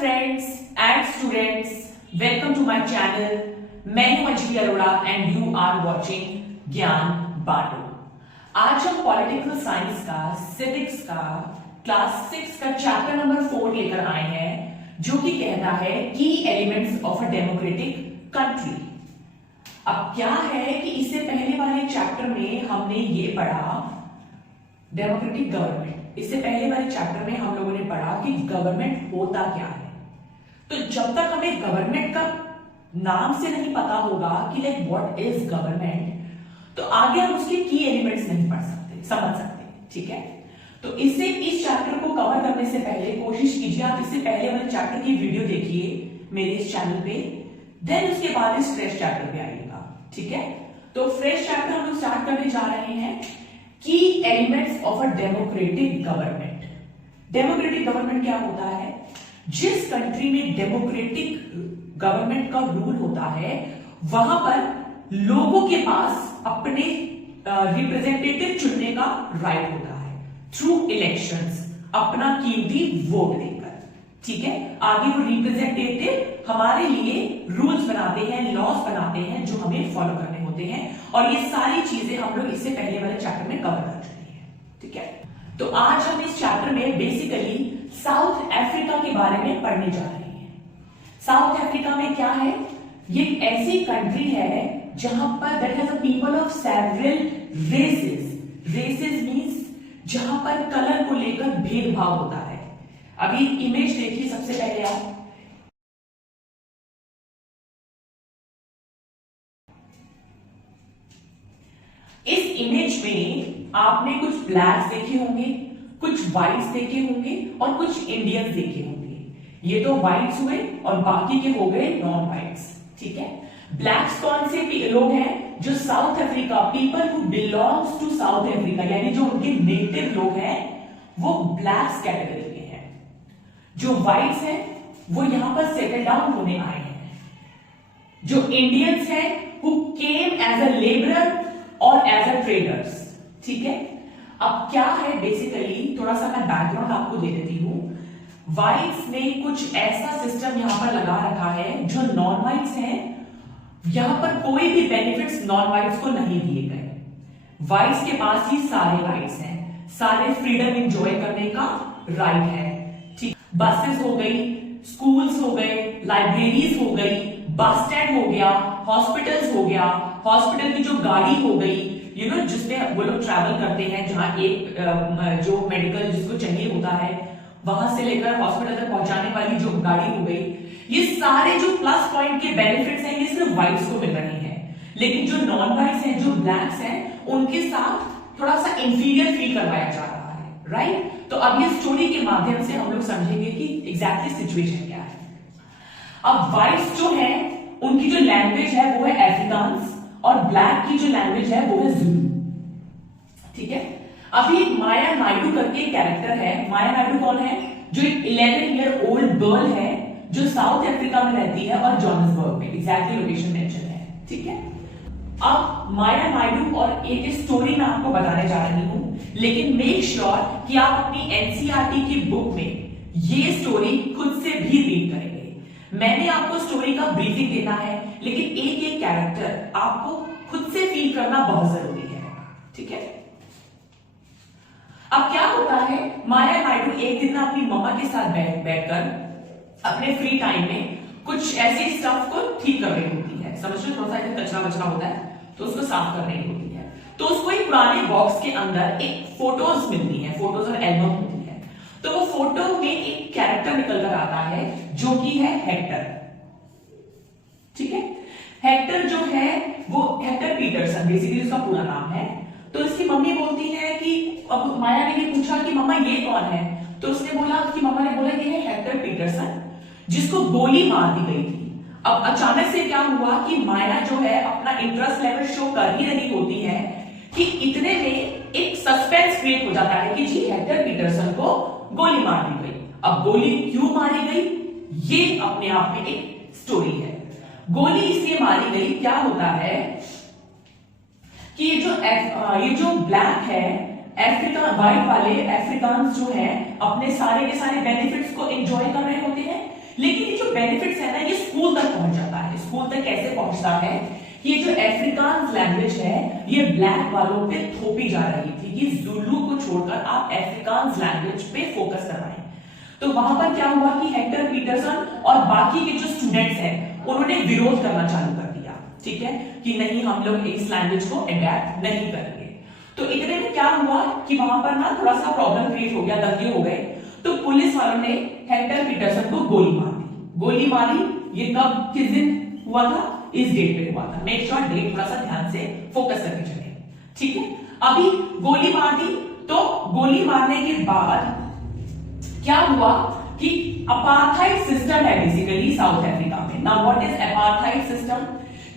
friends and students, welcome to my channel. मैं हूं Anjali Arora and you are watching Gyan Banto. आज हम पॉलिटिकल साइंस का सिविक्स का क्लास 6 का चैप्टर नंबर 4 लेकर आए हैं, जो कि कहता है की elements of a democratic country. अब क्या है कि इससे पहले वाले चैप्टर में हमने ये पढ़ा डेमोक्रेटिक गवर्नमेंट। इससे पहले वाले चैप्टर में हम लोगों ने पढ़ा कि गवर्नमेंट होता क्या है। तो जब तक हमें गवर्नमेंट का नाम से नहीं पता होगा कि लाइक व्हाट इज गवर्नमेंट, तो आगे हम उसके की एलिमेंट्स नहीं पढ़ सकते, समझ सकते। ठीक है, तो इससे इस चैप्टर को कवर करने से पहले कोशिश कीजिए आप इससे पहले वाले चैप्टर की वीडियो देखिए मेरे इस चैनल पे, देन उसके बाद इस फ्रेश चैप्टर पे आइएगा। ठीक है, तो फ्रेश चैप्टर हम लोग स्टार्ट करने जा रहे हैं की elements of a democratic government. Democratic government क्या होता है? जिस कंट्री में डेमोक्रेटिक गवर्नमेंट का रूल होता है वहां पर लोगों के पास अपने रिप्रेजेंटेटिव चुनने का राइट होता है थ्रू इलेक्शंस, अपना कीमती वोट देकर। ठीक है, आगे वो रिप्रेजेंटेटिव हमारे लिए रूल्स बनाते हैं, लॉज बनाते हैं जो हमें फॉलो करने होते हैं, और ये सारी चीजें हम लोग इससे पहले वाले चैप्टर में कवर कर चुके हैं। ठीक है, तो आज हम इस चैप्टर में बेसिकली साउथ अफ्रीका के बारे में पढ़ने जा रहे हैं। साउथ अफ्रीका में क्या है? ये ऐसी कंट्री है जहां पर that has a people of several races. Races means जहां पर कलर को लेकर भेदभाव होता है। अभी इमेज देखिए सबसे पहले आप। इस इमेज में आपने कुछ ब्लैक्स देखे होंगे, कुछ व्हाइट्स देखे होंगे और कुछ इंडियंस देखे होंगे। ये तो व्हाइट्स हुए और बाकी के हो गए नॉन व्हाइट्स। ठीक है, ब्लैक्स कौन से लोग हैं? जो South Africa, people who belongs to South Africa, यानी जो उनके नेटिव लोग हैं वो ब्लैक्स कैटेगरी के हैं। जो व्हाइट्स हैं वो यहां पर सेटल डाउन होने आए हैं। जो इंडियंस हैं who came as a labourer और एज अ ट्रेडर्स। ठीक है, अब क्या है बेसिकली, थोड़ा सा मैं बैकग्राउंड आपको दे देती हूं। व्हाइट्स ने कुछ ऐसा सिस्टम यहां पर लगा रखा है जो नॉन व्हाइट्स हैं, यहां पर कोई भी बेनिफिट्स नॉन व्हाइट्स को नहीं दिए गए। व्हाइट्स के पास ही सारे राइट्स हैं, सारे फ्रीडम एंजॉय करने का राइट है। ठीक, बसेस हो गई, स्कूल्स हो गए, लाइब्रेरीज हो गई, बस स्टैंड हो गया, हॉस्पिटल्स हो गया, हॉस्पिटल की जो गाड़ी हो गई, यू नो, जिसमें वो लोग ट्रैवल करते हैं, जहां एक जो मेडिकल जिसको चाहिए होता है वहां से लेकर हॉस्पिटल तक पहुंचाने वाली जो गाड़ी हो गई, ये सारे जो प्लस पॉइंट के बेनिफिट्स हैं ये सिर्फ व्हाइट्स को मिल रहे हैं। लेकिन जो नॉन व्हाइट्स हैं, जो ब्लैक्स हैं, उनके साथ थोड़ा सा इंफीरियर फील करवाया जा रहा है। राइट, तो अब ये स्टोरी के माध्यम से हम लोग समझेंगे कि एग्जैक्टली सिचुएशन क्या है। अब व्हाइट्स जो है उनकी जो लैंग्वेज है वो है अफ्रीकांस, और ब्लैक की जो लैंग्वेज है वो है ज़ुलू। ठीक है, अभी एक माया नायडू करके कैरेक्टर है। माया नायडू कौन है? जो एक 11 ईयर ओल्ड गर्ल है जो साउथ अफ्रीका में रहती है और जोहान्सबर्ग में, एग्जैक्टली लोकेशन मेंशन है। ठीक है, अब माया नायडू और एक स्टोरी मैं आपको बताने जा रही हूं, लेकिन मेक श्योर कि आप अपनी एनसीईआरटी की बुक में ये स्टोरी खुद से भी रीड करेंगे। मैंने आपको स्टोरी का ब्रीफिंग देना है, लेकिन एक एक कैरेक्टर आपको खुद से फील करना बहुत जरूरी है। ठीक है, अब क्या होता है, माया नायडू एक दिन अपनी मम्मा के साथ बैठकर अपने फ्री टाइम में कुछ ऐसे स्टफ को ठीक कर रही होती है। समझ लो, थोड़ा सा कचरा वचरा होता है तो उसको साफ कर रही होती है। तो उसको एक पुराने बॉक्स के अंदर एक फोटोज मिलती है, फोटोज और एल्बम होती है। तो वो फोटो में एक कैरेक्टर निकल कर आता है जो कि है हेक्टर। ठीक है, हेक्टर जो है वो हेक्टर पीटरसन बेसिकली उसका पूरा नाम है। तो इसकी मम्मी बोलती है कि, अब माया ने भी पूछा कि मम्मा ये कौन है? तो उसने बोला कि मम्मा ने बोला ये है हेक्टर पीटरसन जिसको गोली मार दी गई थी। अब अचानक से क्या हुआ कि माया जो है अपना इंटरेस्ट लेवल शो कर ही रही होती है कि इतने में एक सस्पेंस क्रिएट हो जाता है कि जी हेक्टर पीटरसन को गोली मार दी गई। अब गोली क्यों मारी गई ये अपने आप में एक स्टोरी है। गोली इसलिए मारी गई, क्या होता है कि ये जो ब्लैक है, अफ्रीका व्हाइट वाले अफ्रीकान्स जो है अपने सारे के सारे बेनिफिट्स को एंजॉय कर रहे होते हैं, तक पहुंच जाता है। स्कूल तक कैसे पहुंचता है? ये जो अफ्रीकान लैंग्वेज है ये ब्लैक वालों पे थोपी जा रही थी कि जुलू को छोड़कर आप अफ्रीकान लैंग्वेज पे फोकस करवाएं। तो वहां पर क्या हुआ कि हेक्टर पीटरसन और बाकी के जो स्टूडेंट्स हैं उन्होंने विरोध करना चालू कर दिया, ठीक है, कि नहीं हम लोग इस लैंग्वेज को अडैप्ट नहीं करेंगे। तो इतने में क्या हुआ कि वहां पर ना थोड़ा सा प्रॉब्लम क्रिएट हो गया, दंगे हो गए। तो पुलिस वालों ने हेक्टर पीटरसन को गोली मार दी। गोली मारी, ये कब किस दिन हुआ था? इस डेट पे हुआ था। मेक श्योर डेट थोड़ा सा ध्यान से फोकस करके चले, ठीक है। अभी गोली मार दी, तो गोली मारने के बाद क्या हुआ कि अपार्थाइड सिस्टम है बेसिकली साउथ अफ्रीका में। Now what is apartheid system?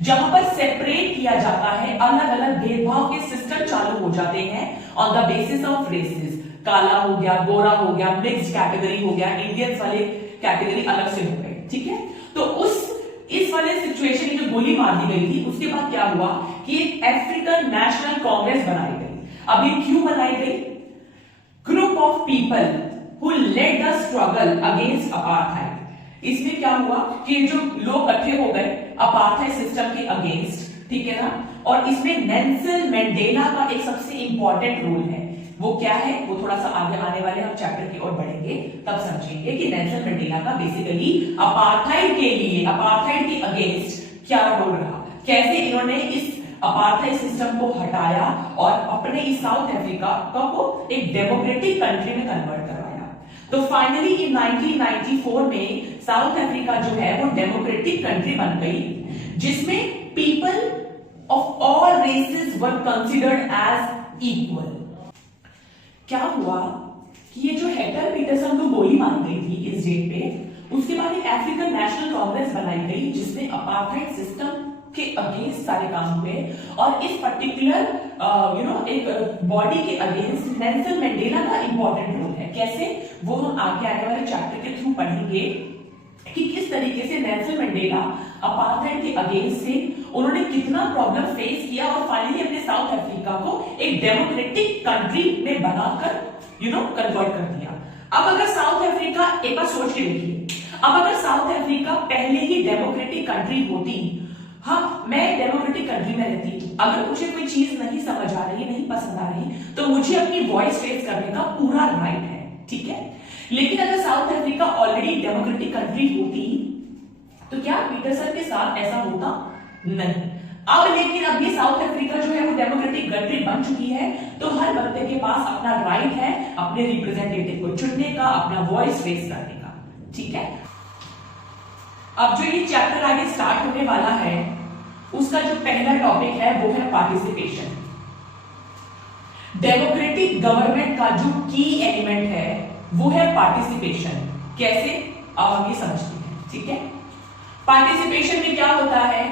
जहां पर सेपरेट किया जाता है, अलग अलग भेदभाव के सिस्टम चालू हो जाते हैं on the basis of races. काला हो गया, गोरा हो गया, मिक्स्ड कैटेगरी हो गया, इंडियंस वाले कैटेगरी अलग से हो गए, ठीक है। तो इस वाले सिचुएशन की जो गोली मार दी गई थी उसके बाद क्या हुआ कि एक अफ्रीकन नेशनल कांग्रेस बनाई गई। अब ये क्यों बनाई गई? Group of people who led the struggle against apartheid। इसमें क्या हुआ कि जो लोग इकट्ठे हो गए अपार्थाइड सिस्टम के अगेंस्ट, ठीक है ना। और इसमें नेल्सन मंडेला का एक सबसे इंपॉर्टेंट रोल है। वो क्या है वो थोड़ा सा आगे आने वाले हम चैप्टर की ओर बढ़ेंगे तब समझेंगे कि नेल्सन मंडेला का बेसिकली अपार्थाइड के लिए, अपार्थाइड के अगेंस्ट क्या रोल रहा, कैसे इन्होंने इस अपार्थाइड सिस्टम को हटाया और अपने इस साउथ अफ्रीका को एक डेमोक्रेटिक कंट्री में कन्वर्ट करवाया। तो फाइनली इन 1994 में साउथ अफ्रीका जो है वो डेमोक्रेटिक कंट्री बन गई, जिसमें people of all races were considered as equal. क्या हुआ कि ये जो हेक्टर पीटरसन को गोली मारी गई थी इस डेट पे, उसके बाद एक अफ्रीकन नेशनल कांग्रेस बनाई गई जिसमें अपार्थाइड सिस्टम के अगेंस्ट सारे काम हुए। और इस पर्टिकुलर एक बॉडी के अगेंस्ट नेल्सन मंडेला का इंपॉर्टेंट रोल है। कैसे? वो हम आगे आने वाले चैप्टर के थ्रू पढ़ेंगे कि किस तरीके से नेल्सन मंडेला अपार्थाइड के अगेंस्ट थे, उन्होंने कितना प्रॉब्लम फेस किया और फाइनली अपने साउथ अफ्रीका को एक डेमोक्रेटिक कंट्री में बनाकर कन्वर्ट कर दिया। अब अगर साउथ अफ्रीका, एक बार सोच के देखिए, अब अगर साउथ अफ्रीका पहले ही डेमोक्रेटिक कंट्री होती, हाँ मैं डेमोक्रेटिक कंट्री में रहती, अगर मुझे कोई चीज नहीं समझ आ रही, नहीं पसंद आ रही, तो मुझे अपनी वॉइस रेज करने का पूरा राइट है, ठीक है। लेकिन अगर south Africa already democratic country होती तो क्या पीटरसन के साथ ऐसा होता? नहीं। अब लेकिन अब ये साउथ अफ्रीका जो है वो डेमोक्रेटिक कंट्री बन चुकी है, तो हर बंदे के पास अपना राइट है अपने रिप्रेजेंटेटिव को चुनने का, अपना वॉइस रेज करने का, ठीक है। अब जो ये चैप्टर आगे स्टार्ट होने वाला है उसका जो पहला टॉपिक है वो है पार्टिसिपेशन। डेमोक्रेटिक गवर्नमेंट का जो की एलिमेंट है वो है पार्टिसिपेशन। कैसे? अब हम ये समझते हैं, ठीक है। पार्टिसिपेशन में क्या होता है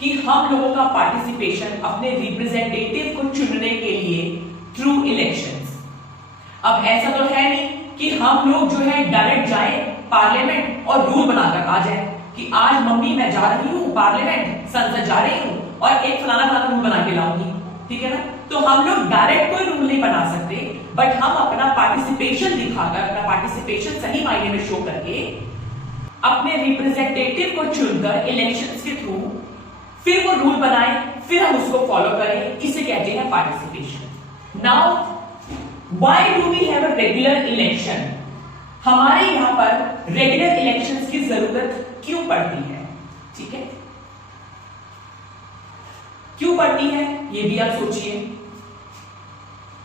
कि हम लोगों का पार्टिसिपेशन अपने रिप्रेजेंटेटिव को चुनने के लिए थ्रू इलेक्शंस। अब ऐसा तो है नहीं कि हम लोग जो है डायरेक्ट जाए पार्लियामेंट और रूल बनाकर आ जाए कि आज मम्मी मैं जा रही हूं पार्लियामेंट, संसद जा रही हूं और एक फलाना रूल बना के लाऊंगी, ठीक है ना। तो हम लोग डायरेक्ट कोई रूल नहीं बना सकते, बट हम अपना पार्टिसिपेशन दिखाकर, अपना पार्टिसिपेशन सही मायने में शो करके अपने रिप्रेजेंटेटिव को चुनकर इलेक्शंस के थ्रू फिर वो रूल बनाए, फिर हम उसको फॉलो करें, इसे कहते हैं participation. Now why do we have a regular election? हमारे यहां पर रेगुलर इलेक्शंस की जरूरत क्यों पड़ती है, ठीक है, क्यों पड़ती है ये भी आप सोचिए।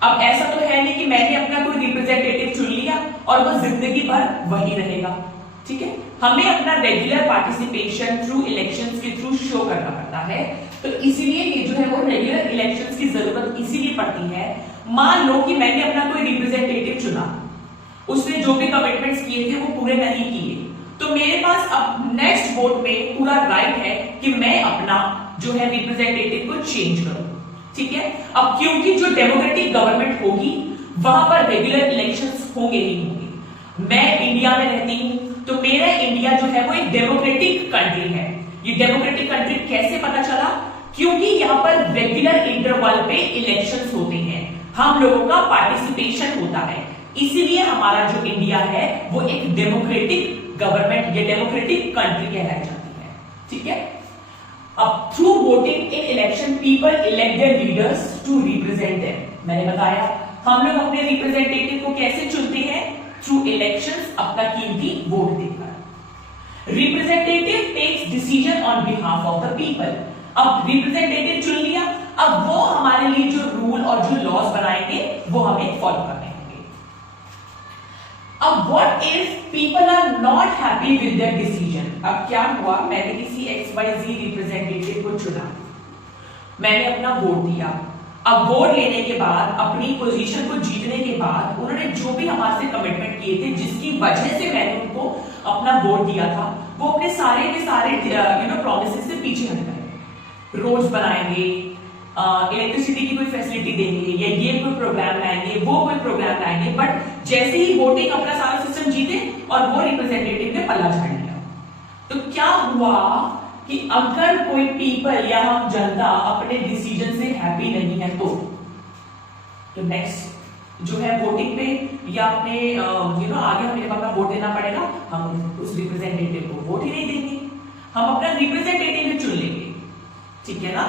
अब ऐसा तो है नहीं कि मैंने अपना कोई रिप्रेजेंटेटिव चुन लिया और वो जिंदगी भर वही रहेगा, ठीक है। हमें अपना रेगुलर पार्टिसिपेशन थ्रू इलेक्शंस के थ्रू शो करना पड़ता है। तो इसीलिए ये जो है वो रेगुलर इलेक्शंस की जरूरत इसीलिए पड़ती है। मान लो कि मैंने अपना कोई रिप्रेजेंटेटिव चुना, उसने जो भी कमिटमेंट्स किए थे वो पूरे नहीं किए, तो मेरे पास अब नेक्स्ट वोट में पूरा राइट है कि मैं अपना जो है रिप्रेजेंटेटिव को चेंज करूं, ठीक है। अब क्योंकि जो डेमोक्रेटिक गवर्नमेंट होगी वहां पर रेगुलर इलेक्शंस होंगे ही होंगे। मैं इंडिया में रहती हूं तो मेरा इंडिया जो है वो एक डेमोक्रेटिक कंट्री है। ये डेमोक्रेटिक कंट्री कैसे पता चला? क्योंकि यहाँ पर रेगुलर इंटरवल पे इलेक्शंस होते हैं, हम लोगों का पार्टिसिपेशन होता है, इसीलिए हमारा जो इंडिया है वो एक डेमोक्रेटिक गवर्नमेंट या डेमोक्रेटिक कंट्री कहलाई जाती है, ठीक है। अब through voting in election people elect their leaders to represent them. मैंने बताया हम लोग अपने रिप्रेजेंटेटिव को कैसे चुनते हैं, थ्रू इलेक्शंस, अपना कीमती वोट देकर। Representative takes decision on behalf of the people. अब रिप्रेजेंटेटिव चुन लिया, अब वो हमारे लिए जो रूल और जो लॉज बनाएंगे वो हमें फॉलो करने होंगे। अब what if people are not happy with their decision. अब क्या हुआ, मैंने किसी XYZ रिप्रेजेंटेटिव को चुना, मैंने अपना वोट दिया। अब वोट लेने के बाद, अपनी पोजीशन को जीतने के बाद, उन्होंने जो भी हमारे से कमिटमेंट किए थे, जिसकी वजह से मैंने उनको अपना वोट दिया था, वो अपने सारे के सारे प्रॉमिसेस से पीछे हट गए। रोड्स बनाएंगे, इलेक्ट्रिसिटी की कोई फैसिलिटी देंगे, या ये कोई प्रोग्राम लाएंगे, वो कोई प्रोग्राम लाएंगे, बट जैसे ही वोटिंग अपना सारा सिस्टम जीते और वो रिप्रेजेंटेटिव ने पल्ला झाड़ लिया। तो क्या हुआ कि अगर कोई पीपल या हम जनता अपने डिसीजन से हैप्पी नहीं है तो नेक्स्ट जो है वोटिंग पे या अपने आगे हमें अपना वोट देना पड़ेगा, हम उस रिप्रेजेंटेटिव को वोट ही नहीं देंगे, हम अपना रिप्रेजेंटेटिव ही चुन लेंगे। ठीक है ना।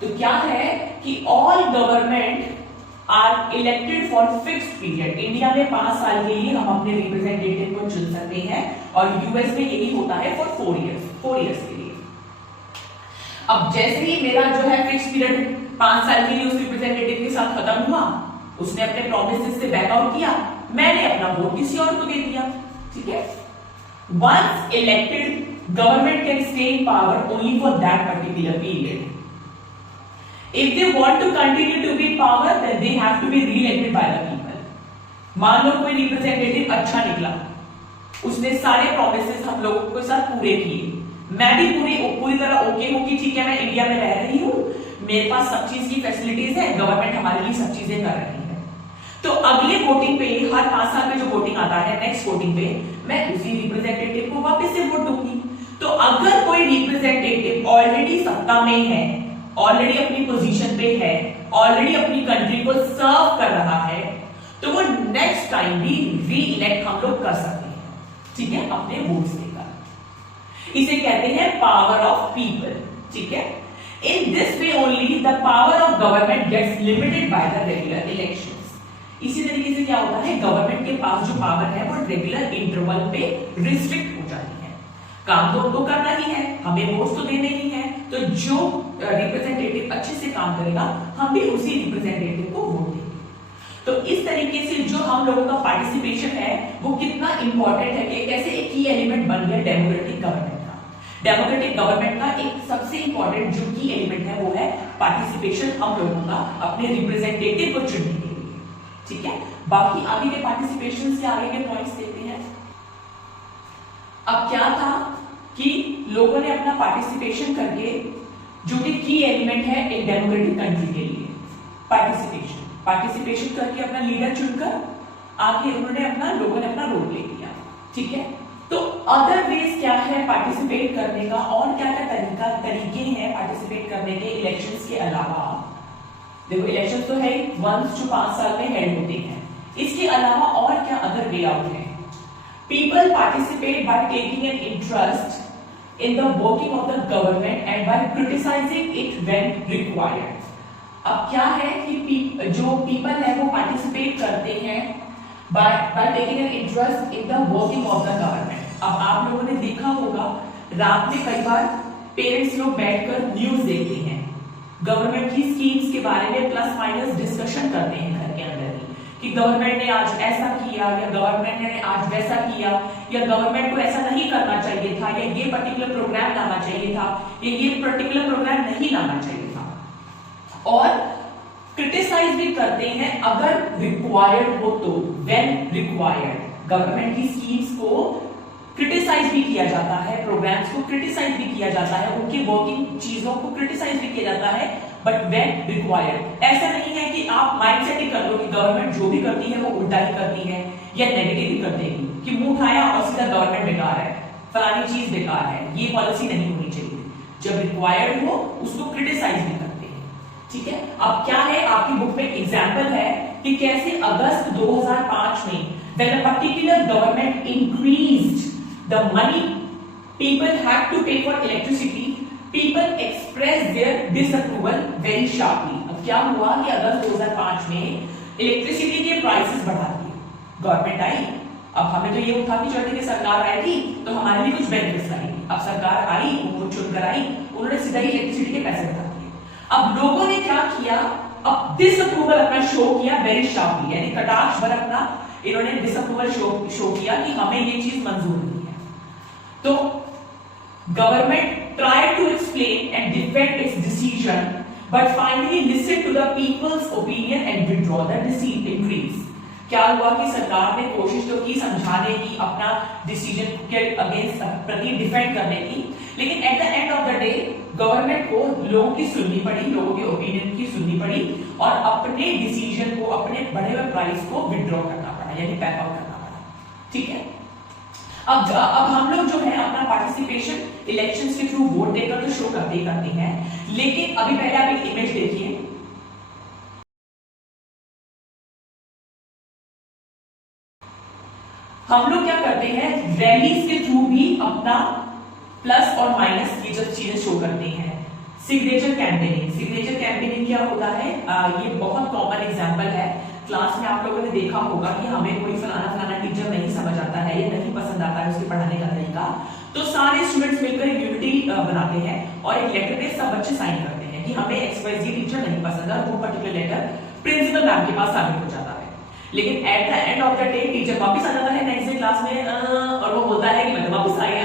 तो क्या है कि all government are elected for fixed period. India में 5 साल के लिए हम अपने रिप्रेजेंटेटिव को चुन सकते हैं, और यूएस में यही होता है फॉर 4 इयर्स के लिए। अब जैसे ही मेरा जो है फिक्स पीरियड 5 साल के लिए उस रिप्रेजेंटेटिव के साथ खत्म हुआ, उसने अपने प्रॉमिसेस से बैकआउट किया, मैंने अपना वोट किसी और को दे दिया। ठीक है। Once elected government can stay in power only for that particular period. If they want to continue to be in power, then they have to be re-elected by the people. मान लो कोई representative अच्छा निकला, उसने सारे promises हम लोगों के साथ पूरे किए, मैं भी पूरी तरह ओके हूं कि ठीक है मैं इंडिया में रह रही हूं, मेरे पास सब चीज की फैसिलिटीज है, गवर्नमेंट हमारे लिए सब चीजें कर रही है। तो अगले वोटिंग पे, हर 5 साल में जो वोटिंग आता है, नेक्स्ट वोटिंग पे मैं उसी रिप्रेजेंटेटिव को वापस से वोट दूंगी। तो अगर कोई रिप्रेजेंटेटिव ऑलरेडी सत्ता में है, ऑलरेडी अपनी पोजीशन पे है, ऑलरेडी अपनी कंट्री को सर्व कर रहा है, तो वो नेक्स्ट टाइम भी री इलेक्ट हम लोग कर सकते हैं। ठीक है, अपने वोट्स देकर। इसे कहते हैं पावर ऑफ पीपल। ठीक है। In this way only the power of government gets limited by the regular elections. इसी तरीके से क्या होता है, गवर्नमेंट के पास जो पावर है वो रेगुलर इंटरवल पे रिस्ट्रिक्ट हो जाती है। काम तो उनको करना ही है, हमें वोट तो देने ही है, तो जो रिप्रेजेंटेटिव अच्छे से काम करेगा, हम भी उसी रिप्रेजेंटेटिव को वोट देंगे। तो इस तरीके से जो हम लोगों का पार्टिसिपेशन है वो कितना इंपॉर्टेंट है, कि कैसे एक की एलिमेंट बन गया डेमोक्रेटिक गवर्नमेंट का। डेमोक्रेटिक गवर्नमेंट का एक सबसे इंपॉर्टेंट जो की एलिमेंट है वो है पार्टिसिपेशन, हम लोगों का अपने रिप्रेजेंटेटिव को चुनने के लिए। ठीक है। बाकी आगे के पार्टिसिपेशन से आगे के पॉइंट्स देखते हैं। अब क्या था कि लोगों ने अपना पार्टिसिपेशन करके, जो कि की एलिमेंट है एक डेमोक्रेटिक कंट्री के लिए, पार्टिसिपेशन करके अपना लीडर चुनकर आगे लोगों ने अपना रोल प्ले किया। ठीक है। तो अदर वेज क्या है पार्टिसिपेट करने का, और क्या क्या तरीके हैं पार्टिसिपेट करने के इलेक्शंस के अलावा। देखो इलेक्शंस तो है वंस जो 5 साल में हेड होते हैं, इसके अलावा और क्या अदर वे आउट है। People participate by taking an interest in the working of the government and by criticizing it when required। अब क्या है कि जो people है वो participate करते हैं by taking an interest in the working of the government। अब आप लोगों ने देखा होगा रात में कई बार पेरेंट्स लोग बैठकर न्यूज देखते हैं, गवर्नमेंट की स्कीम्स के बारे में प्लस माइनस डिस्कशन करते हैं घर के अंदर ही, कि गवर्नमेंट ने आज ऐसा किया या गवर्नमेंट ने आज वैसा किया, या गवर्नमेंट को ऐसा नहीं करना चाहिए था, या ये पर्टिकुलर प्रोग्राम लाना चाहिए था, या ये पर्टिकुलर प्रोग्राम नहीं लाना चाहिए था। और क्रिटिसाइज भी करते हैं अगर रिक्वायर्ड हो तो, व्हेन रिक्वायर्ड। गवर्नमेंट की स्कीम्स को क्रिटिसाइज भी किया जाता है, प्रोग्राम्स को क्रिटिसाइज भी किया जाता है, उनकी वर्किंग चीजों को क्रिटिसाइज भी किया जाता है, बट व्हेन रिक्वायर्ड। ऐसा नहीं है कि आप माइंडसेट ही कर लो कि गवर्नमेंट जो भी करती है वो उल्टा ही करती है या नेगेटिव ही कर देगी, कि मुंह उठाया और सीधा गवर्नमेंट बेकार है, फलानी चीज बेकार है, ये पॉलिसी नहीं होनी चाहिए। जब रिक्वायर्ड हो उसको क्रिटिसाइज भी करते हैं। ठीक है। अब क्या है, आपकी बुक में एग्जाम्पल है कि कैसे अगस्त 2005 में when a particular government increased the money people had to pay for electricity, people expressed their disapproval very sharply. अब क्या हुआ कि अगस्त 2005 में इलेक्ट्रिसिटी के प्राइसेस बढ़ा दिए, गवर्नमेंट आई, अब हमें तो ये था कि चलो ठीक है सरकार आएगी तो हमारे लिए कुछ बेनिफिट्स लाएगी। अब सरकार आई, वो चुनकर आई, उन्होंने सीधा ही इलेक्ट्रिसिटी के पैसे बढ़ा दिए। अब लोगों ने क्या किया, अब डिसअप्रूवल अपना शो किया वेरी शार्पली, यानी कटाक्ष भर अपना इन्होंने डिसअप्रूवल शो किया कि हमें ये चीज मंजूर नहीं है। तो government tried to explain and defend its decision but finally listened to the people's opinion and withdraw the decrease. क्या हुआ कि सरकार ने कोशिश तो की समझाने की, अपना डिसीजन के अगेंस्ट प्रति डिफेंड करने की, लेकिन at the end of the day government को लोगों की सुननी पड़ी, लोगों के ओपिनियन की सुननी पड़ी और अपने डिसीजन को, अपने बढ़े हुए प्राइस को विड्रॉ करना पड़ा, यानी बैक आउट करना पड़ा। ठीक है, अब हम लोग जो है अपना पार्टिसिपेशन इलेक्शंस के थ्रू वोट देकर तो शो करते ही करते हैं, लेकिन अभी पहले आप एक इमेज देखिए, हम लोग क्या करते हैं रैलीज के थ्रू भी अपना प्लस और माइनस ये जो चीजें शो करते हैं। सिग्नेचर कैंपेनिंग, सिग्नेचर कैंपेनिंग क्या होता है, ये बहुत कॉमन एग्जांपल है, क्लास में आप लोगों ने देखा होगा कि हमें कोई फलाना टीचर नहीं समझ आता है या नहीं पसंद आता है उसके पढ़ाने का तरीका, तो सारे स्टूडेंट्स मिलकर एक यूनिटी बनाते हैं और एक लेटर पे सब बच्चे साइन करते हैं कि हमें XYZ टीचर नहीं पसंद है, वो पर्टिकुलर लेटर प्रिंसिपल मैम के पास सबमिट हो जाता है। लेकिन at the end of the day teacher वापस आ जाता है नेक्स्ट डे क्लास में और वो बोलता है कि मैं तो वापस आ गया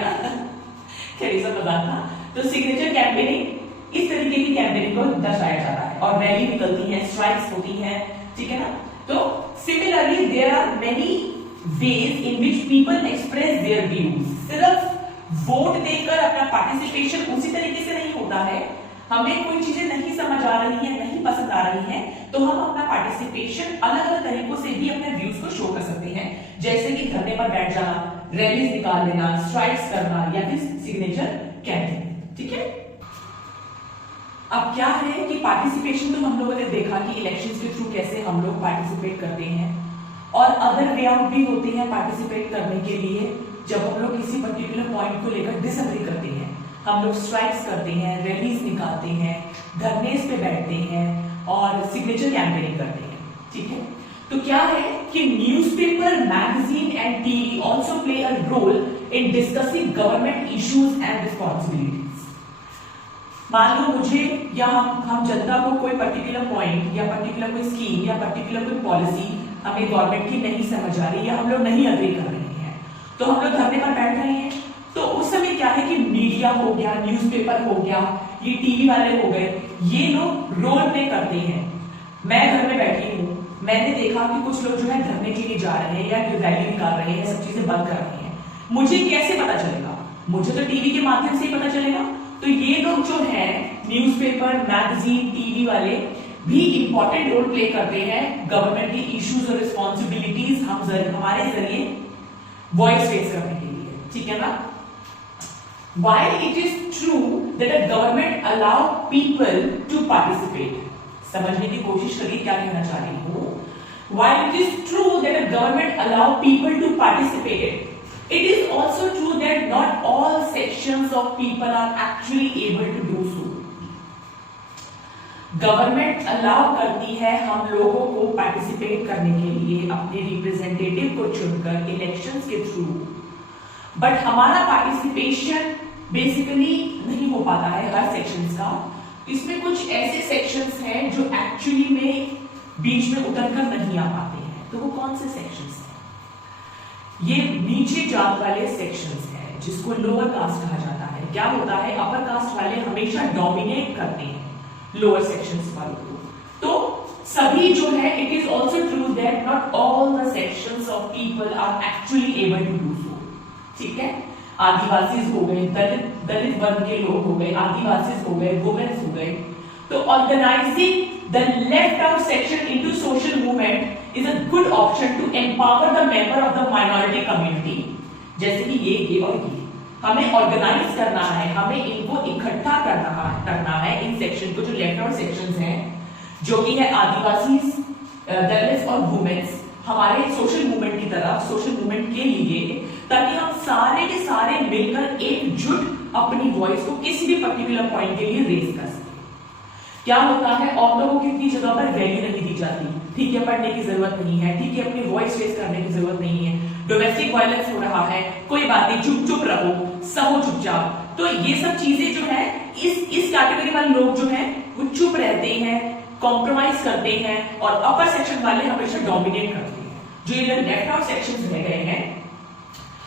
खैर सब मजाक था। तो सिग्नेचर कैंपेनिंग इस तरीके की कैंपेनिंग को दर्शाया जाता है और रैली निकलती है, स्ट्राइक्स होती है, ठीक है ना। तो similarly there are many ways in which people express their views. सिर्फ वोट देकर अपना पार्टिसिपेशन उसी तरीके से नहीं होता है, हमें कोई चीजें नहीं समझ आ रही है, नहीं पसंद आ रही है, तो हम अपना पार्टिसिपेशन अलग अलग तरीकों से भी अपने व्यूज को शो कर सकते हैं, जैसे कि धरने पर बैठ जाना, रैलीज निकाल लेना, स्ट्राइक्स करना या फिर सिग्नेचर कैंपेनिंग। ठीक है, अब क्या है कि पार्टिसिपेशन तो हम लोगों ने देखा कि इलेक्शंस के थ्रू कैसे हम लोग पार्टिसिपेट करते हैं, और अदर वे आउट भी होते हैं पार्टिसिपेट करने के लिए। जब हम लोग किसी पर्टिकुलर पॉइंट को लेकर डिसएग्री करते हैं, हम लोग स्ट्राइक्स करते हैं, रैलीज निकालते हैं, धरनेस पे बैठते हैं और सिग्नेचर कैंपेनिंग करते हैं। ठीक है, तो क्या है कि newspaper, magazine and TV also play a role in discussing government issues and responsibilities. मान लो मुझे या हम जनता को कोई पर्टिकुलर पॉइंट या पर्टिकुलर कोई स्कीम या पर्टिकुलर कोई पॉलिसी हमें गवर्नमेंट की नहीं समझ आ रही या हम लोग नहीं अग्री कर रहे हैं, तो हम लोग धरने पर बैठ रहे हैं। तो उस समय क्या है कि मीडिया हो गया, न्यूज़पेपर हो गया, ये टीवी वाले हो गए, ये लोग रोल प्ले करते हैं। मैं घर में बैठी हूं, मैंने देखा कि कुछ लोग जो है धरने के लिए जा रहे हैं या रैली निकाल रहे हैं, सब चीजें बंद कर रहे हैं, मुझे कैसे पता चलेगा? मुझे तो टीवी के माध्यम से ही पता चलेगा। तो ये लोग जो है न्यूज़पेपर, मैगजीन, टीवी वाले भी इंपॉर्टेंट रोल प्ले करते हैं गवर्नमेंट की इश्यूज और रिस्पॉन्सिबिलिटीज हमारे जरिए वॉइस रेज करने के लिए। ठीक है ना। While it is true that a government allow people to participate, समझने की कोशिश करिए क्या कहना चाह रही हूं। While it is true that a government allow people to participate, it is also true that not all sections of people are actually able to do so. Government allow करती है हम लोगों को पार्टिसिपेट करने के लिए अपने रिप्रेजेंटेटिव को चुनकर इलेक्शंस के थ्रू, बट हमारा पार्टिसिपेशन बेसिकली नहीं हो पाता है हर सेक्शंस का। इसमें कुछ ऐसे सेक्शंस हैं जो एक्चुअली में बीच में उतरकर नहीं आ पाते हैं। तो वो कौन से सेक्शंस हैं? ये नीचे जात वाले सेक्शंस हैं जिसको लोअर कास्ट कहा जाता है। क्या होता है, अपर कास्ट वाले हमेशा डोमिनेट करते हैं लोअर सेक्शंस वालों को। तो सभी जो है, it is also true that not all the sections of people are actually able to do so. ठीक है, आदिवासी हो गए, दलित वर्ग के लोग हो गए, आदिवासी हो गए, वुमेन्स हो गए। तो organising the left out section into social movement is a good option to empower the member of the minority community. जैसे कि ये और ये हमें ऑर्गेनाइज करना है, हमें इनको इकट्ठा करना है इन सेक्शन को, जो लेफ्ट आउट सेक्शंस हैं, जो कि है आदिवासी, दलित और वुमेन्स, हमारे सोशल मूवमेंट की तरफ, सोशल मूवमेंट के लिए ताकि हम सारे के सारे मिलकर एकजुट अपनी वॉइस को किसी भी पर्टिकुलर पॉइंट के लिए रेज कर सकें। क्या होता है, औरतों को कितनी जगह पर वैल्यू नहीं दी जाती, ठीक है, पढ़ने की जरूरत नहीं है, ठीक है, अपनी वॉइस रेज करने की जरूरत नहीं है, डोमेस्टिक वायलेंस हो रहा है, कोई बात नहीं, चुप चुप रहो, सहो चुपचाप। तो ये सब चीजें जो है इस कैटेगरी वाले लोग जो है वो चुप रहते हैं, कॉम्प्रोमाइज करते हैं, और अपर सेक्शन वाले हमेशा डोमिनेट करते हैं। जो ये लेफ्ट आउट सेक्शन रह गए हैं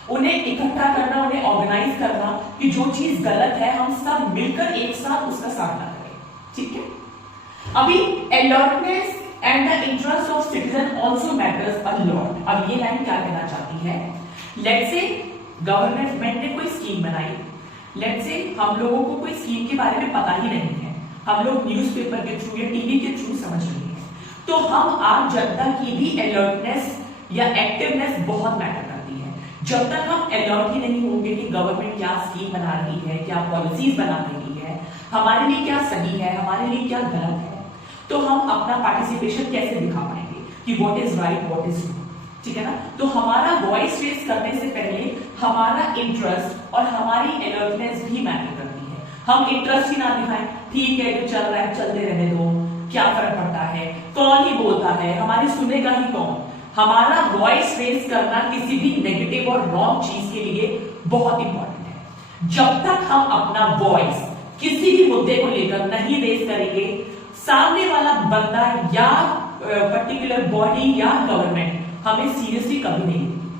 उन्हें इकट्ठा करना, उन्हें ऑर्गेनाइज करना कि जो चीज गलत है हम सब मिलकर एक साथ उसका सामना करें, ठीक है। अभी alertness and the interest of citizen also matters a lot. अब ये लाइन क्या कहना चाहती है, लेट्स से गवर्नमेंट ने कोई स्कीम बनाई, लेट्स से हम लोगों को कोई स्कीम के बारे में पता ही नहीं है, हम लोग न्यूज़पेपर के थ्रू या टीवी के थ्रू समझ रहे हैं, तो हम आम जनता की भी अलर्टनेस या एक्टिवनेस बहुत मैटर करती है। जब तक हम अलर्ट ही नहीं होंगे कि गवर्नमेंट क्या स्कीम बना रही है, क्या पॉलिसीज बना रही है, हमारे लिए क्या सही है, हमारे लिए क्या गलत है, तो हम अपना पार्टिसिपेशन कैसे दिखा पाएंगे कि what is right what is wrong, ठीक है ना। तो हमारा वॉइस रेज करने से पहले हमारा इंटरेस्ट और हमारी अलर्टनेस भी मैटर करती है। हम इंटरेस्ट ही ना दिखाएं, ठीक है जो चल रहा है चलते रहने दो, क्या फर्क पड़ता है, कौन ही बोलता है, हमारी सुनेगा ही कौन। हमारा वॉइस रेज करना किसी भी नेगेटिव और रॉन्ग चीज के लिए बहुत इंपॉर्टेंट है। जब तक हम अपना वॉइस किसी भी मुद्दे को लेकर नहीं रेज करेंगे, सामने वाला बंदा या पर्टिकुलर बॉडी या गवर्नमेंट हमें सीरियसली कभी नहीं लेगी।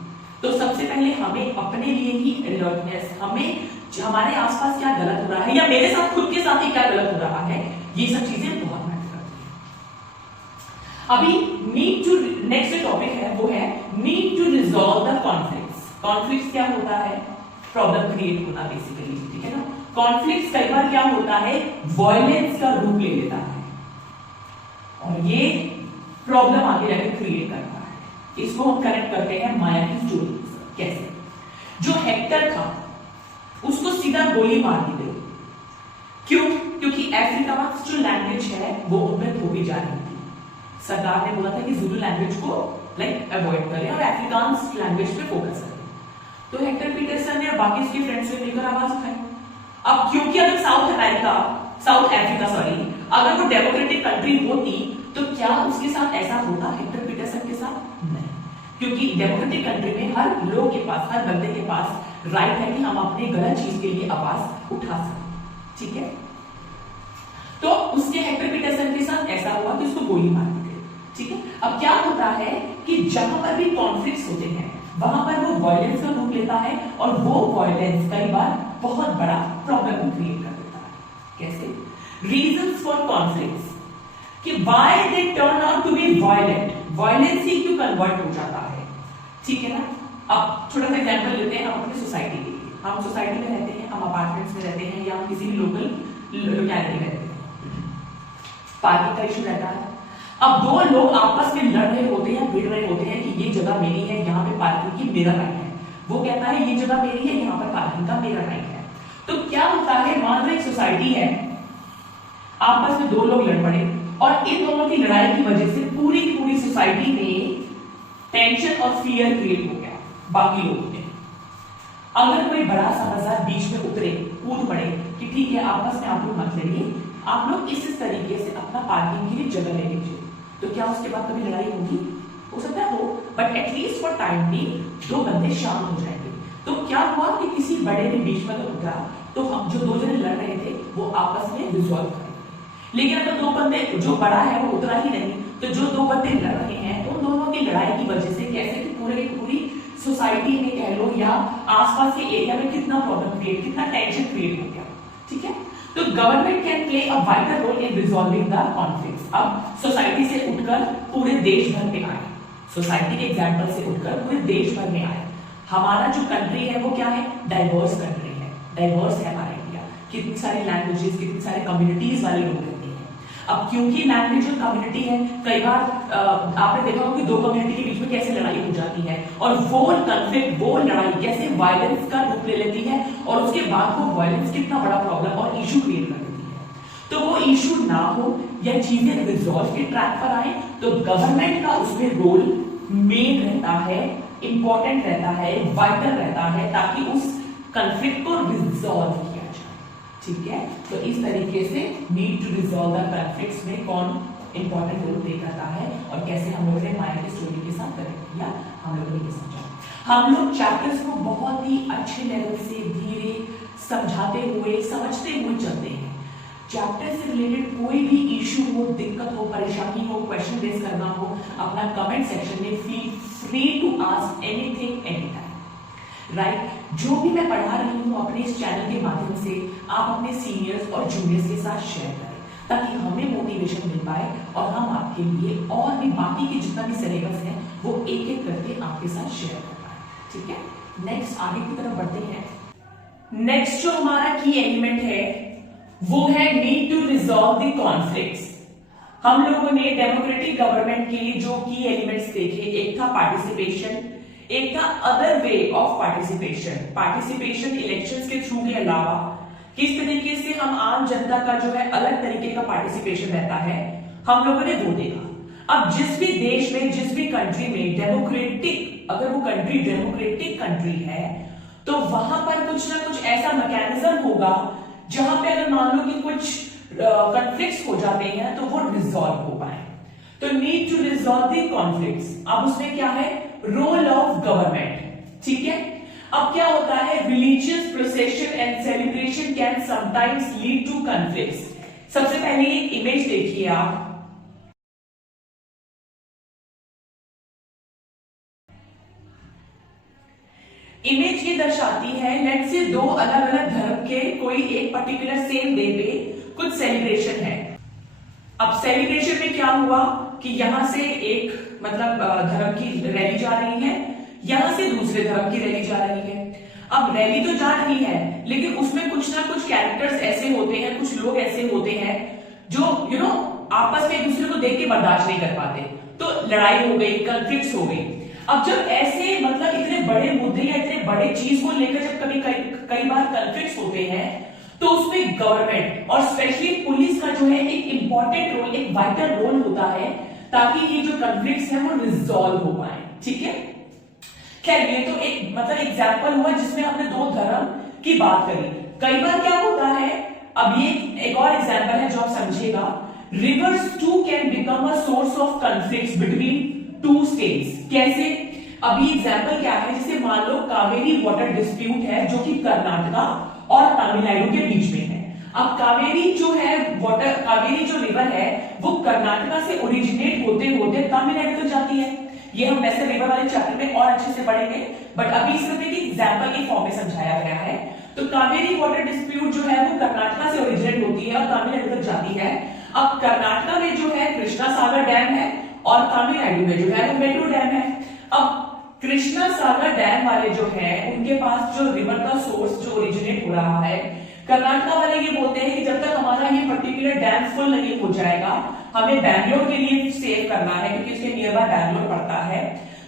तो सबसे पहले हमें अपने लिए ही अलर्टनेस, हमें हमारे आसपास क्या गलत हो रहा है या मेरे साथ खुद के साथ ही क्या गलत हो रहा है, ये सब चीजें बहुत मैटर करती हैं। अभी नीड टू, नेक्स्ट टॉपिक है वो है need to resolve the conflicts. Conflicts क्या होता है, प्रॉब्लम क्रिएट होना बेसिकली, ठीक है ना। कॉन्फ्लिक्ट्स कई बार क्या होता है, वायलेंस का रूप ले लेता है और ये प्रॉब्लम आगे जाकर क्रिएट करता है। इसको हम कनेक्ट करते हैं माया की स्टोरी। कैसे, जो हेक्टर था उसको सीधा गोली मार दी गई, क्यों, क्योंकि अफ्रीका में जो लैंग्वेज है वो उनमें थोपी जा रही थी। सरकार ने बोला था कि जुलू लैंग्वेज को अवॉइड करें और अफ्रीकांस लैंग्वेज पे फोकस करें। तो हेक्टर पीटरसन ने और बाकी उसके फ्रेंड्स ने मिलकर आवाज उठाई। अब क्योंकि अगर साउथ अफ्रीका अगर वो डेमोक्रेटिक कंट्री होती तो क्या उसके साथ ऐसा होता हेक्टर पीटरसन के साथ? नहीं, क्योंकि डेमोक्रेटिक कंट्री में हर लोग के पास, हर बंदे के पास राइट है कि हम अपने गलत चीज के लिए आवाज उठा सकें, ठीक है। तो उसके हेक्टर पीटरसन के साथ ऐसा हुआ कि उसको गोली मार दी गई, ठीक है। अब क्या होता है कि जहां पर भी कॉन्फ्लिक्ट्स होते हैं वहां पर वो वायलेंस का रूप लेता है और वो वायलेंस कई बार बहुत बड़ा प्रॉब्लम क्रिएट कर देता है। कैसे, रीजंस फॉर कॉन्फ्लिक्ट्स, कि why they turn out to be violent, violence ही क्यों कन्वर्ट हो जाता है, ठीक है ना। अब छोटा सा एग्जांपल लेते हैं हम अपनी सोसाइटी के लिए। हम सोसाइटी में रहते हैं, हम अपार्टमेंट्स में रहते हैं या हम किसी भी लोकल लोकेलिटी में रहते हैं, पार्किंग का इशू रहता है। अब दो लोग आपस में लड़ रहे होते हैं, भिड़ रहे होते हैं कि ये जगह मेरी है, यहाँ पे पार्किंग की मेरा राइट है, वो कहता है ये जगह मेरी है, यहाँ पर पार्किंग का मेरा राइट है। तो क्या होता है, मान लो एक सोसाइटी है, आपस में दो लोग लड़ पड़े और इन दोनों की लड़ाई की वजह से पूरी की पूरी सोसाइटी में टेंशन और फियर क्रिएट हो गया बाकी लोगों में। अगर कोई बड़ा समझदार बीच में उतरे, कूद पड़े कि ठीक है आपस में आप लोग मत लड़िए, आप लोग इस तरीके से अपना पार्किंग के लिए जगह ले लीजिए, तो क्या उसके बाद कभी लड़ाई होगी? हो सकता है हो, बट एटलीस्ट फॉर टाइम भी दो बंदे शांत हो जाएंगे। तो क्या हुआ कि किसी बड़े ने बीच में अगर उतरा तो हम जो दो जने लड़ रहे थे वो आपस में रिजॉल्व करेंगे। लेकिन अगर दो बंदे, जो बड़ा है वो उतरा ही नहीं, तो जो दो बंदे लड़ रहे हैं उन दोनों की लड़ाई की वजह से कैसे कि पूरे की पूरी सोसाइटी में कह लो या आसपास के एरिया में कितना प्रॉब्लम क्रिएट, कितना टेंशन क्रिएट हो गया, ठीक है। तो government can play a vital role in resolving the conflicts. अब सोसाइटी से उठकर पूरे देश भर में आए, सोसाइटी के एग्जांपल से उठकर पूरे देश भर में आए। हमारा जो कंट्री है वो क्या है, डाइवर्स कंट्री है, डाइवर्स है हमारा इंडिया, कितनी सारी लैंग्वेजेस, कितनी सारे कम्युनिटीज वाले लोग रहते हैं। अब क्योंकि लैंग्वेज और कम्युनिटी है, कई बार आपने देखा होगा कि दो कम्युनिटी के बीच में कैसे लड़ाई हो जाती है और वो कॉन्फ्लिक्ट, वो लड़ाई कैसे वायलेंस का रूप ले लेती है और उसके बाद वो वायलेंस कितना बड़ा प्रॉब्लम और इशू क्रिएट कर देती है। तो वो इशू ना हो या चीजें रिजॉल्व के ट्रैक पर आए तो गवर्नमेंट का उसमें रोल मेन रहता है इंपॉर्टेंट रहता है, वाइटल रहता है, ताकि उस कंफ्लिक्ट को रिजॉल्व किया जाए। ठीक है, तो इस तरीके से नीड टू रिजॉल्व द कंफ्लिक्ट्स में कौन इंपॉर्टेंट रोल प्ले करता है और कैसे हम लोगों ने माया की स्टोरी के साथ कनेक्ट किया, हम लोगों ने ये समझा। हम लोग चैप्टर्स को बहुत ही अच्छे लेवल से धीरे समझाते हुए, समझते हुए चलते हैं। चैप्टर से रिलेटेड कोई भी इशू हो, दिक्कत हो, परेशानी हो, क्वेश्चन रेज करना हो, अपना कमेंट सेक्शन में feel free to ask anything any time, right. जो भी मैं पढ़ा रही हूँ अपने इस चैनल के माध्यम से आप अपने सीनियर्स और जूनियर्स के साथ शेयर करें, ताकि हमें मोटिवेशन मिल पाए और हम आपके लिए और भी बाकी के जितना भी सिलेबस है वो एक एक करके आपके साथ शेयर कर पाए। ठीक है, नेक्स्ट आगे की तरफ बढ़ते हैं। नेक्स्ट जो हमारा की एलिमेंट है वो है need to resolve the conflicts. हम लोगों ने डेमोक्रेटिक गवर्नमेंट के जो की एलिमेंट्स देखे, एक था पार्टिसिपेशन, एक था other way of participation. Participation elections के थ्रू के अलावा किस तरीके से हम आम जनता का जो है अलग तरीके का पार्टिसिपेशन रहता है, हम लोगों ने वो देखा। अब जिस भी देश में, जिस भी कंट्री में डेमोक्रेटिक, अगर वो कंट्री डेमोक्रेटिक कंट्री है तो वहां पर कुछ ना कुछ ऐसा मैकेनिज्म होगा जहां पे अगर मान लो कि कुछ कॉन्फ्लिक्ट्स हो जाते हैं तो वो रिजॉल्व हो पाए। तो need to resolve the conflicts. अब उसमें क्या है, रोल ऑफ गवर्नमेंट। ठीक है, अब क्या होता है, religious procession and celebration can sometimes lead to conflicts. सबसे पहले एक इमेज देखिए आप, इमेज ये दर्शाती है, लेट्स से दो अलग अलग धर्म के कोई एक पर्टिकुलर सेम डे पे कुछ सेलिब्रेशन है। अब सेलिब्रेशन में क्या हुआ कि यहां से एक मतलब धर्म की रैली जा रही है, यहां से दूसरे धर्म की रैली जा रही है। अब रैली तो जा रही है लेकिन उसमें कुछ ना कुछ कैरेक्टर्स ऐसे होते हैं, कुछ लोग ऐसे होते हैं जो आपस में एक दूसरे को देख के बर्दाश्त नहीं कर पाते, तो लड़ाई हो गई, कॉन्फ्लिक्ट्स हो गई। अब जब ऐसे मतलब इतने बड़े मुद्दे या इतने बड़े चीज को लेकर जब कभी कई बार कॉन्फ्लिक्ट्स होते हैं तो उसमें गवर्नमेंट और स्पेशली पुलिस का जो है एक इंपॉर्टेंट रोल, एक वाइटल रोल होता है ताकि ये जो कॉन्फ्लिक्ट्स हैं वो रिजॉल्व हो पाए। ठीक है, खैर ये तो एक मतलब एग्जांपल हुआ जिसमें हमने दो धर्म की बात करी। कई बार क्या होता है, अब ये एक और एग्जांपल है जो आप समझिएगा, rivers too can become a source of conflicts between two states. कैसे, अभी एग्जांपल क्या है, जैसे मान लो कावेरी वाटर डिस्प्यूट है जो कि कर्नाटका और तमिलनाडु के बीच में है। अब कावेरी जो है वाटर, कावेरी जो रिवर है वो कर्नाटका से ओरिजिनेट होते होते तमिलनाडु तक जाती है। ये हम वैसे रिवर वाले चैप्टर में और अच्छे से पढ़ेंगे, बट अभी सिर्फ एक एग्जांपल के फॉर्म में समझाया गया है। तो कावेरी वाटर डिस्प्यूट जो है वो कर्नाटका से ओरिजिनेट होती है और तमिलनाडु तक जाती है। अब कर्नाटका में जो है कृष्णा सागर डैम है और तमिलनाडु में जो है वो मेट्रो डैम है। अब कृष्णा सागर डैम वाले जो है उनके पास जो रिवर का सोर्स जो ओरिजिनेट हो रहा है, कर्नाटका वाले ये बोलते हैं कि जब तक हमारा ये पर्टिकुलर डैम फुल नहीं हो जाएगा, हमें बैंगलोर के लिए सेव करना है क्योंकि उसके नियर बाय बैंगलोर पड़ता है,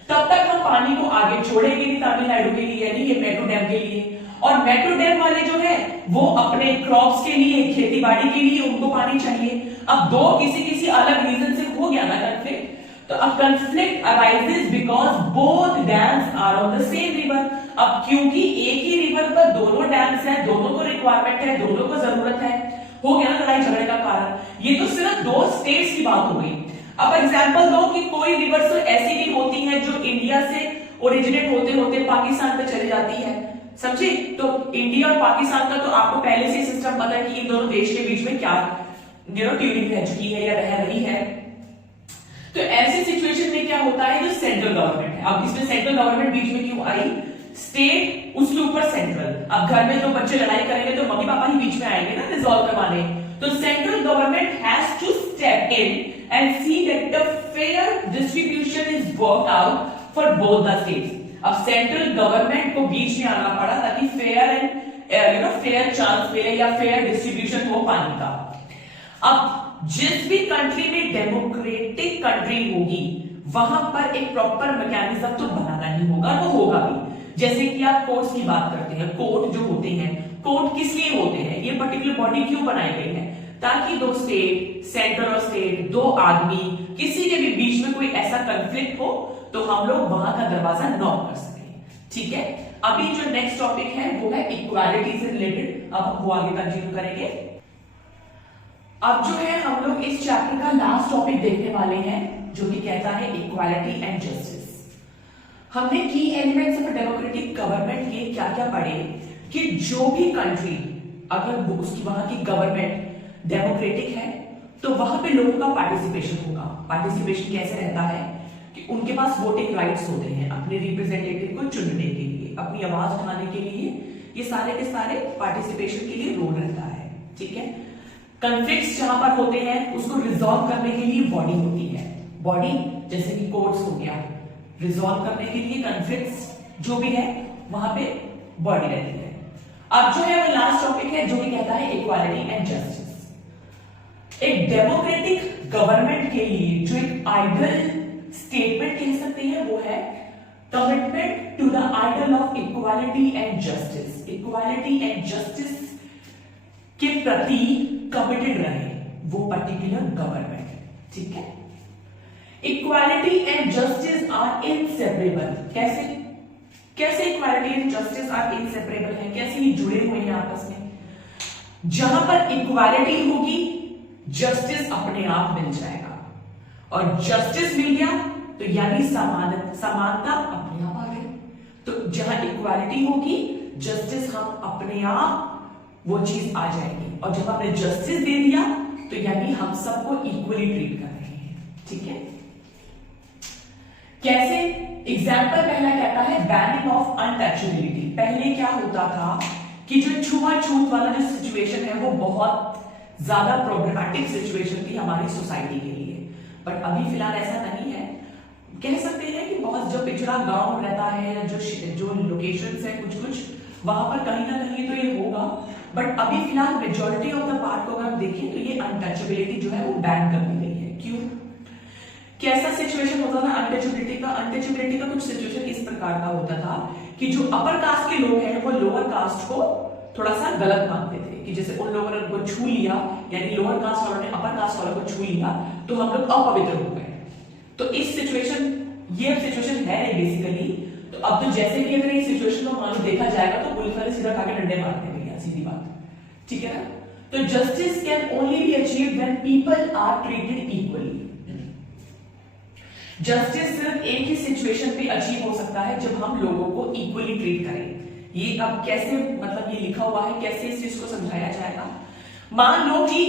तब तक हम पानी को आगे छोड़ेंगे नहीं तमिलनाडु के लिए, यानी ये मेट्रो डैम के लिए। और मेट्रो डैम वाले जो है वो अपने क्रॉप्स के लिए, खेती बाड़ी के लिए उनको पानी चाहिए। अब दो किसी अलग रीजन से हो गया ना कॉन्फ्लिक्ट, तो अब conflict arises because both dams are on the same river. अब क्योंकि एक ही रिवर पर दोनों डैम्स हैं, दोनों को रिक्वायरमेंट है, दोनों को जरूरत है, हो गया ना लड़ाई झगड़े का कारण। ये तो सिर्फ दो स्टेट्स की बात हो गई। अब एग्जांपल दो कि कोई रिवर तो ऐसी भी होती है जो इंडिया से ओरिजिनेट होते होते पाकिस्तान पे चली जाती है, समझे। तो इंडिया और पाकिस्तान का तो आपको पहले से सिस्टम पता है कि इन दोनों देश के बीच में क्या ट्यूनिंग रह चुकी है या रह रही है। तो ऐसी सिचुएशन में क्या होता है, जो सेंट्रल गवर्नमेंट है, अब इसमें सेंट्रल गवर्नमेंट बीच में क्यों आई, स्टेट उसके ऊपर सेंट्रल। अब घर में जो बच्चे लड़ाई करेंगे तो मम्मी पापा ही बीच में आएंगे ना रिजॉल्व करवाने। तो central government has to step in and see that the fair distribution is work out for both the states. अब सेंट्रल गवर्नमेंट को बीच में आना पड़ा ताकि फेयर एंड फेयर चांस मिले या फेयर डिस्ट्रीब्यूशन हो पानी का। अब जिस भी कंट्री में डेमोक्रेटिक कंट्री होगी वहां पर एक प्रॉपर मैकेनिज्म तो बनाना ही होगा, वो होगा भी। जैसे कि आप कोर्ट्स की बात करते हैं, कोर्ट जो होते हैं, कोर्ट किस लिए होते हैं, ये पर्टिकुलर बॉडी क्यों बनाई गई है, ताकि दो स्टेट, सेंट्रल और स्टेट, दो आदमी, किसी के भी बीच में कोई ऐसा कॉन्फ्लिक्ट हो तो हम लोग वहां का दरवाजा नॉक कर सकें। ठीक है, अभी जो नेक्स्ट टॉपिक है वो है इक्वालिटी से रिलेटेड। अब हम वो आगे कंटिन्यू करेंगे। अब जो है हम लोग इस चैप्टर का लास्ट टॉपिक देखने वाले हैं, जो कि कहता है इक्वालिटी एंड जस्टिस। हमने की एलिमेंट्स ऑफ डेमोक्रेटिक गवर्नमेंट के क्या क्या पढ़े कि जो भी कंट्री अगर उसकी वहां की गवर्नमेंट डेमोक्रेटिक है तो वहां पे लोगों का पार्टिसिपेशन होगा। पार्टिसिपेशन कैसे रहता है कि उनके पास वोटिंग राइट्स होते हैं अपने रिप्रेजेंटेटिव को चुनने के लिए, अपनी आवाज उठाने के लिए, ये सारे के सारे पार्टिसिपेशन के लिए रोल रहता है। ठीक है, कॉन्फ्लिक्ट्स जहां पर होते हैं उसको रिजॉल्व करने के लिए बॉडी होती है। बॉडी जैसे कि कोर्ट्स हो गया, रिजॉल्व करने के लिए कॉन्फ्लिक्ट्स जो भी है वहां पे बॉडी रहती है। अब जो है वो लास्ट टॉपिक है जो कि कहता है इक्वालिटी एंड जस्टिस। एक डेमोक्रेटिक गवर्नमेंट के लिए जो एक आइडियल स्टेटमेंट कह सकते हैं वो है commitment to the ideal of equality and justice. Equality and justice के प्रति कमिटेड रहे वो पर्टिकुलर गवर्नमेंट। ठीक है, equality and justice are inseparable. कैसे कैसे equality and justice are inseparable है, कैसे ये जुड़े हुए हैं आपस में। जहां पर इक्वालिटी होगी जस्टिस अपने आप मिल जाएगा, और जस्टिस मिल गया तो यानी समानता अपने आप आ गई। तो जहां इक्वालिटी होगी जस्टिस हम अपने आप वो चीज आ जाएगी, और जब हमने जस्टिस दे दिया तो यानी हम सबको इक्वली ट्रीट कर रहे हैं। ठीक है, कैसे? एग्जाम्पल पहला कहता है बैनिंग ऑफ अनटचेबिलिटी। पहले क्या होता था कि जो छुआछूत वाला जो सिचुएशन है वो बहुत ज्यादा प्रॉब्लमैटिक सिचुएशन थी हमारी सोसाइटी के लिए, बट अभी फिलहाल ऐसा नहीं है। कह सकते हैं कि बहुत जो पिछड़ा गांव रहता है, जो लोकेशंस है कुछ कुछ वहां पर कहीं ना कहीं तो ये होगा, बट अभी फिलहाल मेजॉरिटी ऑफ द पार्ट को अगर आप देखें तो ये अनटचेबिलिटी जो है वो बैन कर दी गई है। क्यों? कैसा सिचुएशन होता था अनटचेबिलिटी का? अनटचेबिलिटी का कुछ सिचुएशन इस प्रकार का होता था कि जो अपर कास्ट के लोग हैं वो लोअर कास्ट को थोड़ा सा गलत मानते थे, कि जैसे उन लोगों ने उनको छू लिया, यानी लोअर कास्ट वालों ने अपर कास्ट वालों को छू लिया तो हम लोग अपवित्र हो गए। तो इस सिचुएशन, ये सिचुएशन है नहीं बेसिकली। तो अब तो जैसे भी अगर ये सिचुएशन को मान लो देखा जाएगा तो पुलिस वाले सीधा खाके डंडे मारते हैं भैया, सीधी बात। ठीक है ना? तो justice can only be achieved when people are treated equally. Justice सिर्फ एक ही सिचुएशन पे अचीव हो सकता है जब हम लोगों को इक्वली ट्रीट करें। ये अब कैसे, मतलब ये लिखा हुआ है, कैसे इस चीज को समझाया जाएगा? मान लो कि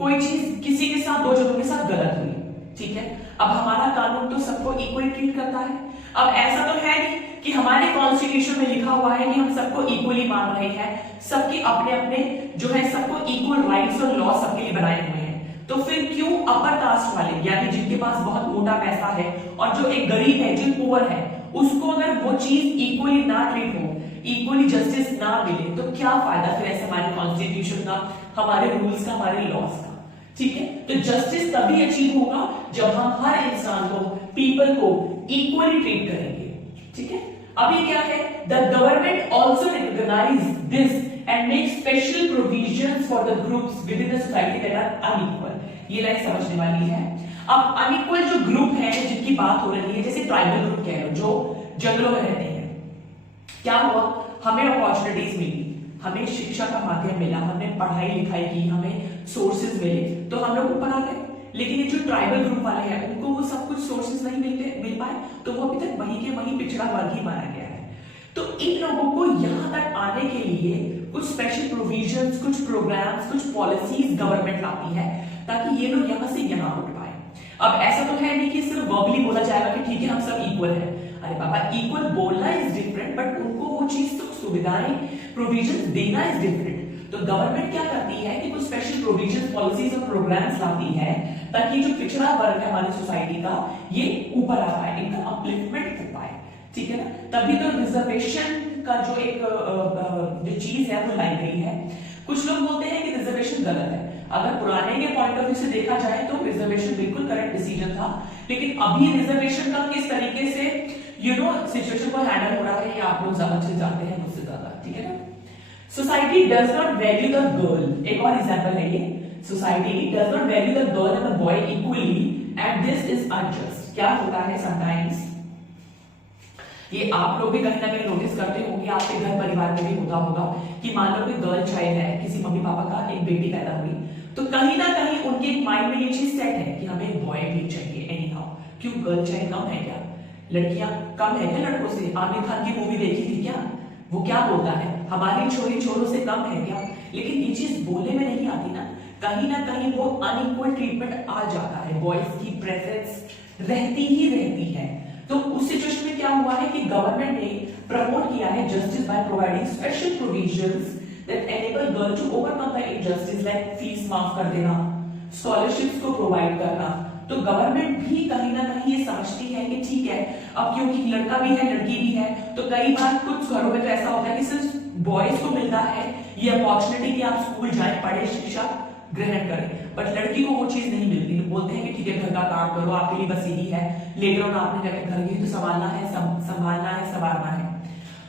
कोई चीज किसी के साथ, दो जनों के साथ गलत हुई, ठीक है, अब हमारा कानून तो सबको इक्वली ट्रीट करता है। अब ऐसा तो है नहीं कि हमारे कॉन्स्टिट्यूशन में लिखा हुआ है कि हम सबको इक्वली मान रहे हैं, सबके अपने अपने जो है सबको इक्वल राइट्स और लॉ सबके लिए बनाए हुए हैं। तो फिर क्यों अपर कास्ट वाले, यानी जिनके पास बहुत मोटा पैसा है और जो एक गरीब है, जो पुअर है, उसको अगर वो चीज इक्वली ना ट्रीट हो, इक्वली जस्टिस ना मिले, तो क्या फायदा फिर ऐसे हमारे कॉन्स्टिट्यूशन का, हमारे रूल्स का, हमारे लॉज का? ठीक है, तो जस्टिस तभी अचीव होगा जब हम हर इंसान को, पीपल को इक्वली ट्रीट करेंगे। ठीक है, अभी क्या है, the government also recognize this and make special provisions for the groups within the society that are unequal. ये लाइन समझने वाली है। अब अनइक्वल जो ग्रुप है जिनकी बात हो रही है, जैसे ट्राइबल ग्रुप कह लो, जो जंगलों में रहते हैं, क्या हुआ, हमें अपॉर्चुनिटीज मिली, हमें शिक्षा का माध्यम मिला, हमने पढ़ाई लिखाई की, हमें सोर्सेज मिले, तो हम लोग ऊपर आ गए। लेकिन ये जो ट्राइबल ग्रुप वाले हैं उनको वो सब कुछ सोर्सेज नहीं मिल पाए, तो वो अभी तक वहीं के वहीं पिछड़ा वर्ग ही माना गया है। तो इन लोगों को यहां तक आने के लिए कुछ स्पेशल प्रोविजंस, कुछ प्रोग्राम्स, कुछ पॉलिसीज गवर्नमेंट लाती है ताकि ये लोग यहां से यहां उठ पाए। अब ऐसा तो है नहीं कि सिर्फ वर्बली बोला जाएगा कि ठीक है हम सब इक्वल है। अरे बाबा, इक्वल बोलना इज डिफरेंट, बट उनको वो चीज तो सुविधाएं, प्रोविजंस देना इज डिफरेंट। तो गवर्नमेंट क्या करती है कि कुछ स्पेशल प्रोविजंस, पॉलिसीज और प्रोग्राम्स लाती है ताकि जो पिछड़ा वर्ग है हमारी सोसाइटी का, ये ऊपर आ पाए, इनका अपलिफ्टमेंट हो पाए। ठीक है ना? तभी तो रिजर्वेशन का जो एक जो चीज है वो लाई गई है। कुछ लोग बोलते हैं कि रिजर्वेशन गलत है। अगर पुराने के पॉइंट ऑफ व्यू से देखा जाए तो रिजर्वेशन बिल्कुल करेक्ट डिसीजन था, लेकिन अभी रिजर्वेशन का किस तरीके से सिचुएशन को हैंडल हो रहा है ये आप लोग ज्यादा अच्छे जानते हैं मुझसे ज्यादा। ठीक है ना? Society does not value the girl, एक और एग्जांपल है ये, society does not value the girl and the boy equally and this is unjust. क्या होता है समटाइम्स ये आप लोग भी कहीं ना कहीं नोटिस करते होंगे, आपके घर परिवार में भी होता होगा कि मान लो कोई गर्ल चाइल्ड है, किसी मम्मी पापा का एक बेटी पैदा हुई, तो कहीं ना कहीं उनके माइंड में ये चीज सेट है कि हमें एक बॉय भी चाहिए एनी हाउ। क्यों, गर्ल चाइल्ड कम है क्या? लड़कियां कम है क्या लड़कों से? आमिर खान की मूवी देखी थी क्या? वो क्या बोलता है, हमारी छोरी छोरों से कम है क्या? लेकिन ये चीज बोलने में नहीं आती ना कहीं वो अनइक्वल ट्रीटमेंट आ जाता है, बॉयज की प्रेजेंस रहती ही रहती है। तो उस सिचुएशन में क्या हुआ है कि गवर्नमेंट ने प्रमोट किया है justice by providing special provisions that enable girl to overcome the injustice, like fees माफ कर देना, स्कॉलरशिप्स को प्रोवाइड करना। तो गवर्नमेंट भी कहीं ना कहीं ये समझती है कि ठीक है, अब क्योंकि लड़का भी है लड़की भी है, तो कई बार कुछ घरों में तो ऐसा होता है कि सिर्फ बॉयज को मिलता है ये अपॉर्चुनिटी कि आप स्कूल जाएं, पढ़े, शिक्षा ग्रहण करें, बट लड़की को वो चीज नहीं मिलती। बोलते हैं कि ठीक है घर का काम करो, आपके लिए बस यही है, लेटर ऑन आपने जाकर घर की तो संभालना है, संवारना है।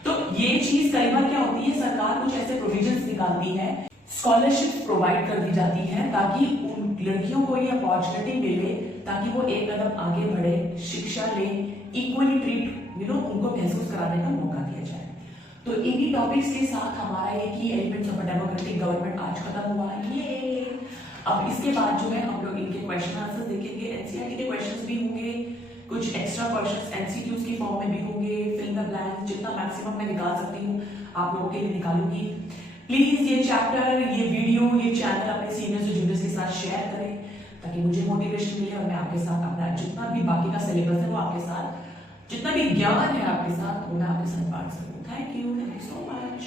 तो ये चीज कई बार क्या होती है, सरकार कुछ ऐसे प्रोविजंस निकालती है, स्कॉलरशिप प्रोवाइड कर दी जाती है ताकि उन लड़कियों को ये अपॉर्चुनिटी मिले, ताकि वो एक कदम आगे बढ़े, शिक्षा ले, इक्वली ट्रीट उनको महसूस कराने का मौका दिया जाए। तो इन्हीं टॉपिक्स के साथ हमारा ये की एलिमेंट्स ऑफ डेमोक्रेटिक गवर्नमेंट आज खत्म हुआ ये। अब इसके बाद जो है हम लोग इनके क्वेश्चन आंसर देखेंगे, एनसीईआरटी के क्वेश्चंस भी होंगे, कुछ एक्स्ट्रा क्वेश्चंस एमसीक्यूज के फॉर्म में भी होंगे, फिल इन द ब्लैंक्स, जितना मैक्सिमम मैं निकाल सकती हूँ आप लोगों के लिए निकालूंगी। प्लीज ये चैप्टर, ये वीडियो, ये चैनल अपने सीनियर्स और जूनियर्स के साथ शेयर करें ताकि मुझे मोटिवेशन मिले और मैं आपके साथ अपना जितना भी बाकी का सिलेबस है वो आपके साथ, जितना भी ज्ञान है आपके साथ वो मैं आपके साथ बांट सकूं। Thank you so much.